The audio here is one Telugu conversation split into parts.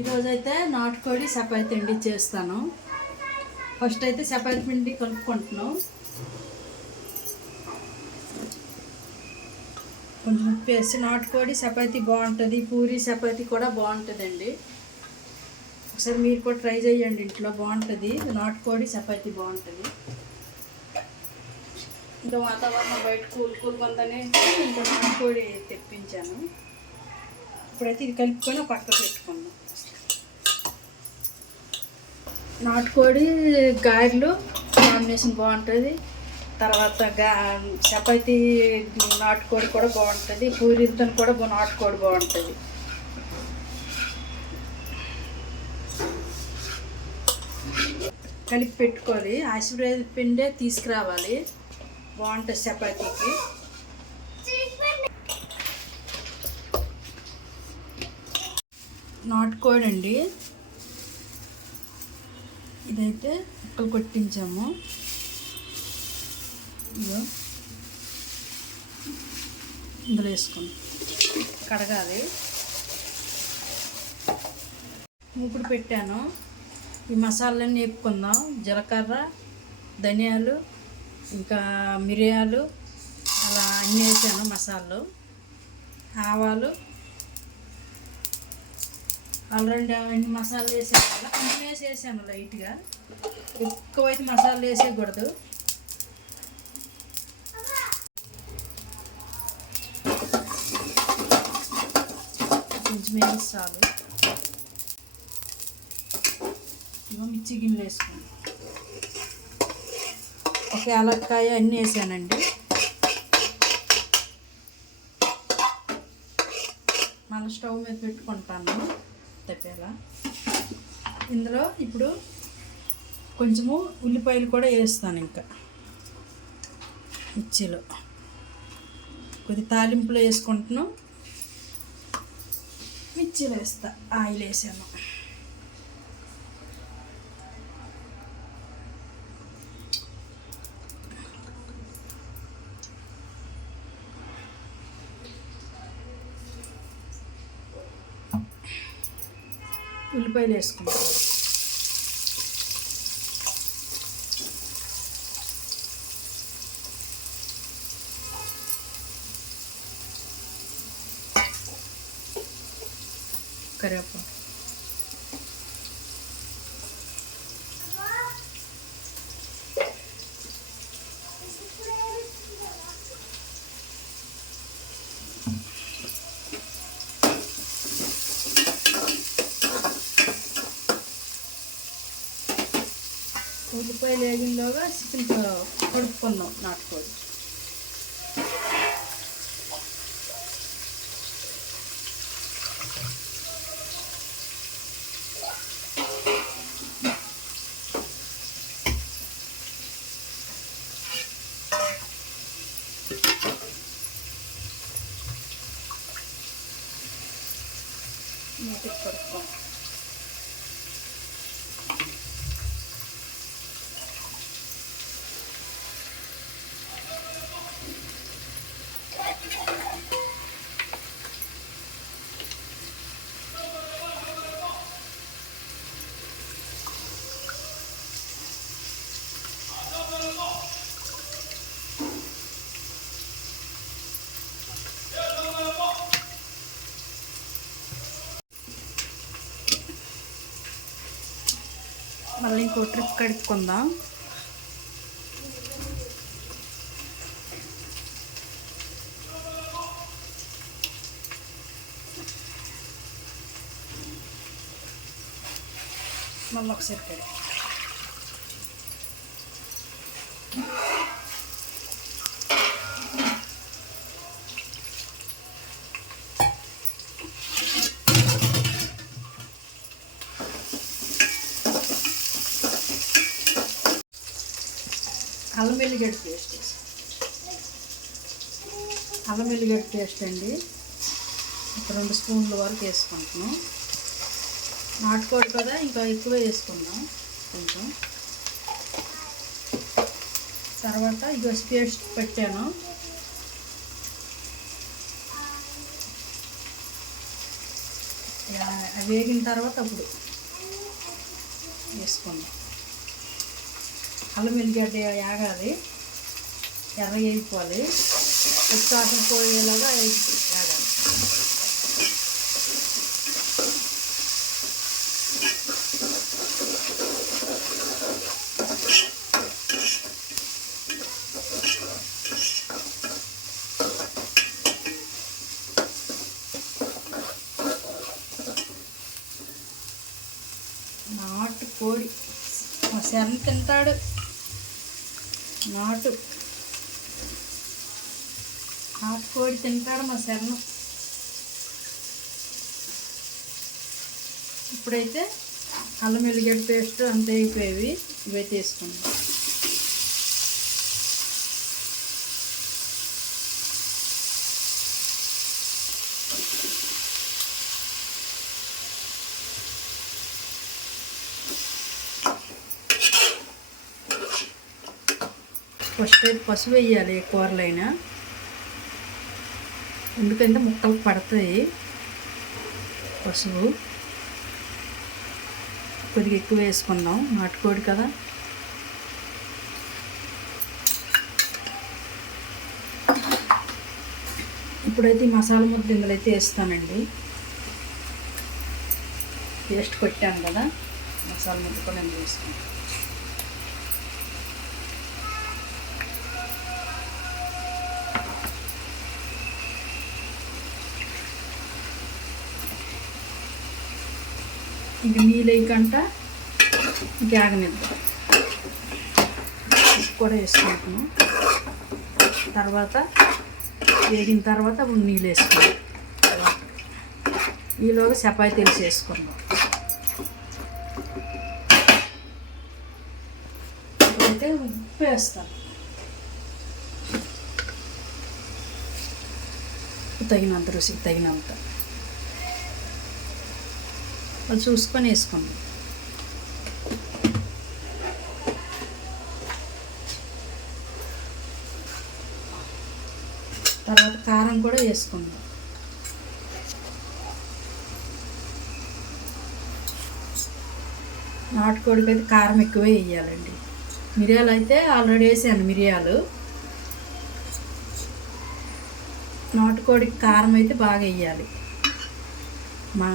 ఈరోజు అయితే నాటుకోడి చపాతి పిండి చేస్తాను. ఫస్ట్ అయితే చపాతి పిండి కలుపుకుంటున్నాం. కొంచెం ఉప్పు వేసి నాటుకోడి చపాతి బాగుంటుంది పూరి చపాతి కూడా బాగుంటుందండి. ఒకసారి మీరు కూడా ట్రై చేయండి ఇంట్లో బాగుంటుంది నాటుకోడి చపాతి బాగుంటుంది. ఇంకా వాతావరణం బయట కూల్ కూల్గా ఉందని ఇంకా నాటుకోడి తెప్పించాను. ఇప్పుడైతే ఇది కలుపుకొని ఒక పక్క పెట్టుకుందాం. నాటుకోడి గారెలు కాంబినేషన్ బాగుంటుంది. తర్వాత గా చపాతి నాటుకోడి కూడా బాగుంటుంది. పూరితో కూడా నాటుకోడి బాగుంటుంది. కలిపి పెట్టుకోవాలి. ఆశీర్వాద పిండే తీసుకురావాలి. బాగుంటుంది చపాతీకి. నాటుకోడి అండి. ఇదైతే ముక్కలు కొట్టించాము. ఇదో ఇందులో వేసుకుని కడగాలి. మూకుడు పెట్టాను. ఈ మసాలాలన్నీ వేపుకుందాం. జీలకర్ర ధనియాలు ఇంకా మిరియాలు అలా అన్నీ వేసాను మసాలాలు. ఆవాలు ఆల్రెడీ అవన్నీ మసాలాలు వేసాను కొంచెం వేసి లైట్గా. ఎక్కువైతే మసాలాలు వేసేయకూడదు. కొంచెం వేసాలు చాలు. ఇగో మిర్చి గిన్నెలు వేసుకోండి ఒక యాలక్కాయ అన్నీ వేసానండి. మళ్ళీ స్టవ్ మీద పెట్టుకుంటాను. తప్పేలా ఇందులో ఇప్పుడు కొంచెము ఉల్లిపాయలు కూడా వేస్తాను ఇంకా. మిర్చిలో. కొద్ది తాలింపులో వేసుకుంటున్నాం. మిర్చిలో వేస్తా. ఆయిల్ వేసాను. ఉల్లిపాయలు వేసుకుంటాం కరివేపాకు ఉల్లిపాయలు వేగినలోగా చికెన్ కడుపుకున్నాం మళ్ళీ ఇంకో ట్రిప్ కడుక్కుందాం. మళ్ళీ ఒకసారి కడి అల్లం వెల్లిగడ్డ పేస్ట్. అల్లం వెల్లిగడ్డ పేస్ట్ అండి. ఒక రెండు స్పూన్ల వరకు వేసుకుంటున్నాం. నాటుకోడి కదా ఇంకా ఎక్కువ వేసుకుందాం కొంచెం. తర్వాత ఇగో పేస్ట్ పెట్టాను. వేగిన తర్వాత అప్పుడు వేసుకుందాం. అల్లం వెల్లిగడ్డ యాగాలి. ఎర్ర వేయిపోవాలి ఉత్సాహం పోయేలాగా వేగి- యాగాలి. నాటు కోడి మా శరణ్ తింటాడు. నాటు. నాటు కోడి తింటాడు మా శరణం. ఇప్పుడైతే అల్లం వెల్లిగడ్డ పేస్ట్ అంత అయిపోయేవి ఇవే తీసుకుంటాం ఫస్ట్ అయితే పసుపు వేయాలి కూరలైనా. ఎందుకంటే ముక్కలు పడతాయి. పసుపు. కొద్దిగా ఎక్కువ వేసుకుందాం. నాటుకోడు కదా. ఇప్పుడైతే ఈ మసాలా ముద్ద ఇందులో అయితే వేస్తానండి. పేస్ట్ కొట్టాను కదా. మసాలా ముద్ద కూడా నేను వేస్తాను. ఇంక నీళ్ళకంట గ్యాగనిద్దాం ఉప్పు కూడా వేసుకుంటాము. తర్వాత వేగిన తర్వాత నీళ్ళు వేసుకుందాం ఈలోగా చపాతీలు చేసుకుందాం అయితే ఉప్పు వేస్తాం. తగినంత రుచికి తగినంత. చూసుకొని వేసుకోండి. తర్వాత కారం కూడా వేసుకుందాం. నాటుకోడికి అయితే కారం ఎక్కువే వేయాలండి. మిరియాలు అయితే ఆల్రెడీ వేసాను మిరియాలు. నాటుకోడికి కారం అయితే బాగా వేయాలి. మా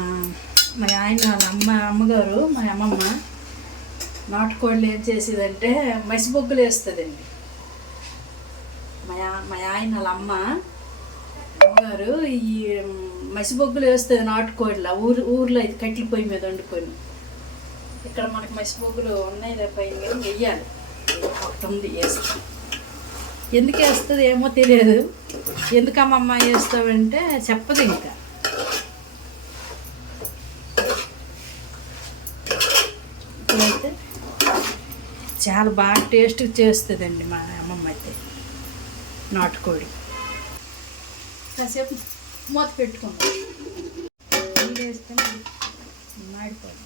మా ఆయన వాళ్ళ అమ్మ అమ్మగారు మా అమ్మమ్మ నాటుకోళ్ళు ఏం చేసేదంటే మసిబొగ్గులు వేస్తుందండి. మా మా ఆయన వాళ్ళ అమ్మ అమ్మగారు ఈ మసిబొగ్గులు వేస్తుంది నాటుకోళ్ళ. ఊరు ఊర్లో అయితే కట్టెల పొయ్యి మీద వండుకొని. ఇక్కడ మనకి మసిబొగ్గులు ఉన్నాయి రే పైన వెయ్యాలి. తొమ్మిది వేస్తాం. ఎందుకు వేస్తుంది ఏమో తెలియదు. ఎందుకమ్మమ్మ వేస్తామంటే వేస్తావంటే చెప్పదు ఇంకా ఇప్పుడైతే చాలా బాగా టేస్ట్ చేస్తుందండి మా అమ్మమ్మ అయితే. నాటుకోడి. కాసేపు మూత పెట్టుకుందాం. నీళ్ళు వేస్తే మాడిపోదు.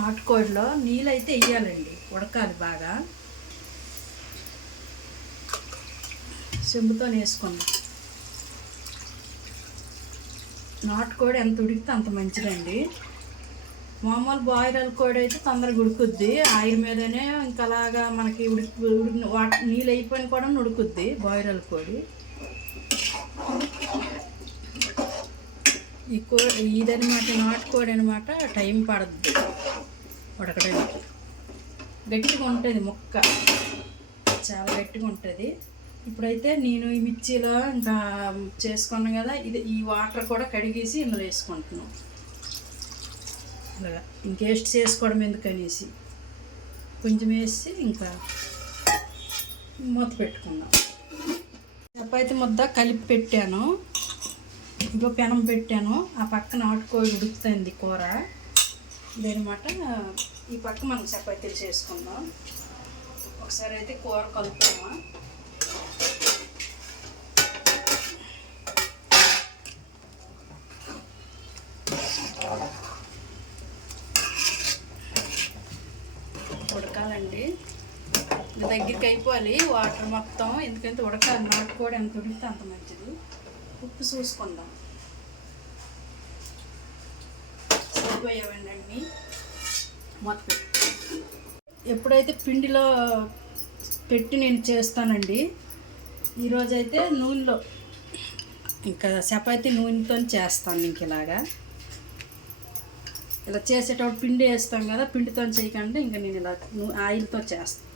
నాటుకోడిలో నీళ్ళు అయితే వేయాలండి ఉడకాలి బాగా. చెంబుతో వేసుకుందాం. నాటుకోడి ఎంత ఉడికితే అంత మంచిదండి. మామూలు బాయిలర్ కోడి అయితే తొందరగా ఉడుకుద్ది. ఆయిల్ మీదనే ఇంకా అలాగా మనకి ఉడికి ఉడికిన వాటి నీళ్ళు అయిపోయిన కూడా ఉడుకుద్ది బాయిలర్ కోడి. ఈ కోడి ఇదనమాట నాటుకోడి అనమాట టైం పడద్దు ఉడకడానికి. గట్టిగా ఉంటుంది ముక్క. చాలా గట్టిగా ఉంటుంది. ఇప్పుడైతే నేను ఈ మిర్చిలో ఇంకా చేసుకున్నాను కదా ఇది ఈ వాటర్ కూడా కడిగేసి ఇందులో వేసుకుంటున్నాను. ఇలాగా. ఇంకేస్ట్ చేసుకోవడం ఎందుకనేసి. కొంచెం వేసి ఇంకా మూత పెట్టుకుందాం. చపాతి ముద్ద కలిపి పెట్టాను. ఇంకో పెనం పెట్టాను. ఆ పక్కన ఆటుకోడి ఉడుకుతుంది కూర. ఇదనమాట ఈ పక్క మనం చపాతీలు చేసుకుందాం. ఒకసారి అయితే కూర కలుపుతామా దగ్గరికి అయిపోవాలి వాటర్ మొత్తం ఎందుకంటే ఉడకాలి. కూడా ఎంత ఉడికితే అంత మంచిది. ఉప్పు చూసుకుందాం. సరిపోయేవండి అన్ని. మొత్తం. ఎప్పుడైతే పిండిలో పెట్టి నేను చేస్తానండి ఈరోజైతే నూనెలో ఇంకా చపాతి నూనెతో చేస్తాను ఇంక ఇలాగా. ఇలా చేసేటప్పుడు పిండి వేస్తాం కదా పిండితో చేయకుండా ఇంకా నేను ఇలా ఆయిల్తో చేస్తాను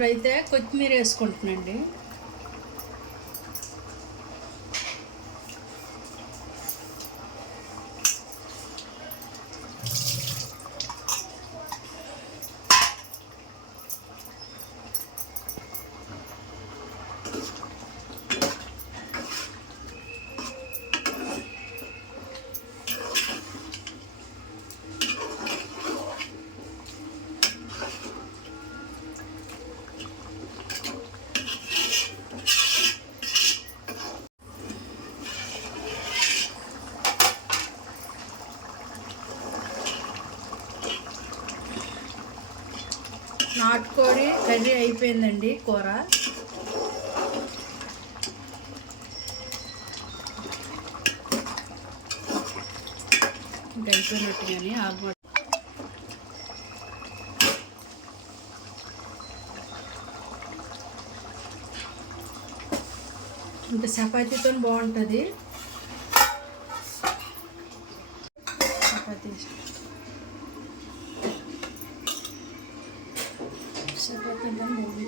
ఇప్పుడైతే కొత్తిమీర వేసుకుంటున్నాండి నాటుకోడి కర్రీ అయిపోయిందండి కూర. ఇంకా అయిపోయినట్టు కానీ ఆల్మోస్ట్ ఇంకా చపాతీతో బాగుంటుంది చపాతీ చపాతీ బాగుంటుంది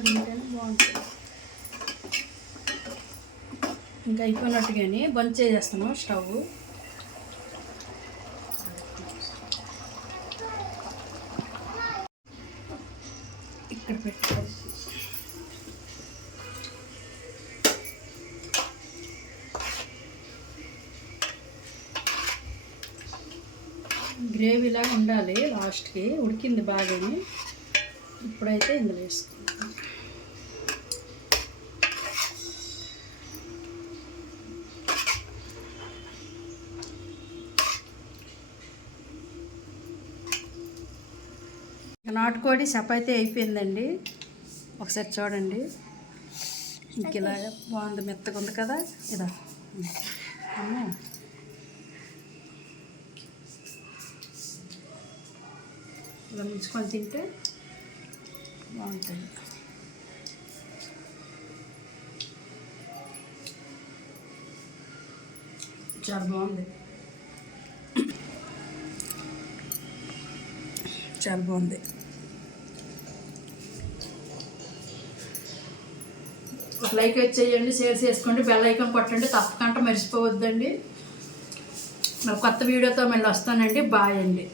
ఇలా ఉంటేనే బాగుంటుంది. ఇంకా అయిపోయినట్టుగానే బంద్ చేసేస్తాను స్టవ్. ఇక్కడ పెట్టుకోవాలి గ్రేవీలాగా ఉండాలి లాస్ట్కి ఉడికింది బాగానే. ఇప్పుడైతే ఇందులో వేస్తాం ఇక నాటుకోడి చపాతీ అయిపోయిందండి. ఒకసారి చూడండి. ఇంక ఇలా బాగుంది మెత్తగా ఉంది కదా. ఇదా. అమ్మో. ఇలా ముంచుకొని తింటే బాగుంటుంది. చాలా బాగుంది. చాలా బాగుంది. లైక్ వచ్చేయండి షేర్ చేసుకోండి బెల్ ఐకాన్ కొట్టండి తప్పకుండా మర్చిపోవద్దండి. మరి కొత్త వీడియోతో మళ్ళీ వస్తానండి. బాయ్ అండి.